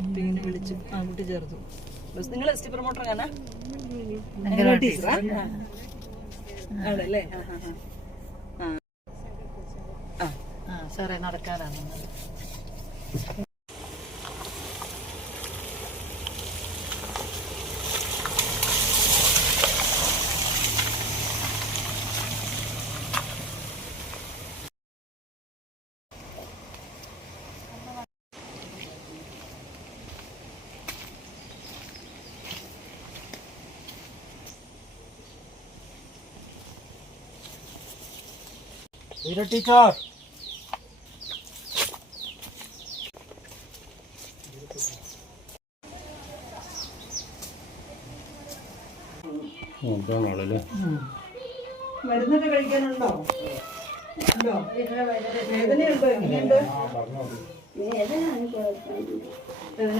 ഇങ്ങനെ വിളിച്ചു കുട്ടി ചേർത്തു. നിങ്ങൾ എസ് ടി പ്രൊമോട്ടർ ആണല്ലേ? സാറേ നടക്കാനാണ്. ടീച്ചർ മരുന്നൊക്കെ കഴിക്കാനുണ്ടോ? വേദനയുണ്ടോ? എങ്ങനെയുണ്ട്?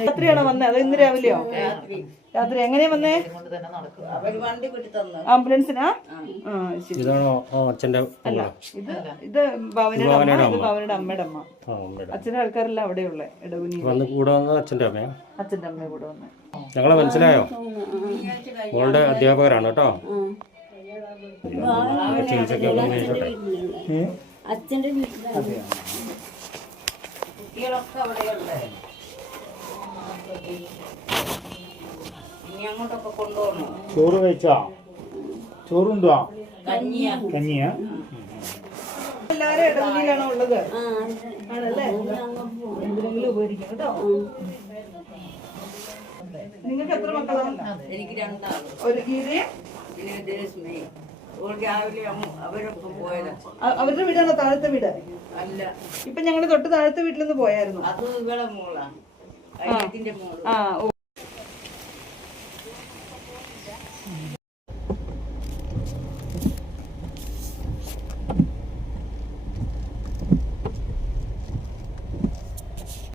രാത്രിയാണോ വന്നേ അതോ ഇന്ന് രാവിലെയോ? രാത്രി. എങ്ങനെയാ വന്നേ? ആംബുലൻസിനാ? ഇതാണോ അച്ഛൻ്റെ? അല്ല, ഇത് ഭവനയുടെ അമ്മ, ഇത് ഭവനയുടെ അമ്മയുടെ അമ്മ. അച്ഛൻ്റെ ആൾക്കാരെല്ലാം അവിടെയുള്ള ഇടവുനി വന്ന് കൂടെ വന്നത് അച്ഛൻ്റെ അമ്മയാ? അച്ഛൻ്റെ അമ്മയെ കൂടെ വന്നേ. ഞങ്ങളെ മനസ്സിലായോ? മോളുടെ അധ്യാപകരാണ് കേട്ടോ. ചികിത്സയ്ക്കൊക്കെ അന്വേഷിച്ചോട്ടെ. അച്ഛൻ്റെ വീട്ടിലാണ് കുട്ടികളൊക്കെ അവിടെയുണ്ട്. ഇനി അങ്ങോട്ടൊക്കെ കൊണ്ടുപോകണോ? ചോറ് കഴിച്ചാ? ചോറുണ്ടോ? കഞ്ഞിയാ. കഞ്ഞിയാ? എല്ലാരും ഇടവുനിയിലാണോ ഉള്ളത്? ആണല്ലേ? എന്തിനെങ്കിലും ഉപകരിക്കും കേട്ടോ. നിങ്ങൾക്ക് എത്ര മക്കളാണ്? എനിക്ക് രണ്ടാണ്. ഒരു ഗീതയും പിന്നെ ദേശമേ. രാവിലെ അവരൊപ്പം പോയതാ. അവരുടെ വീടാണോ താഴത്തെ വീട്? അല്ല, ഇപ്പൊ ഞങ്ങള് തൊട്ട് താഴത്തെ വീട്ടിൽ നിന്ന് പോയായിരുന്നു. അത് ഇവളെ മോളാ, അയ്യത്തിന്റെ മോള്. ആ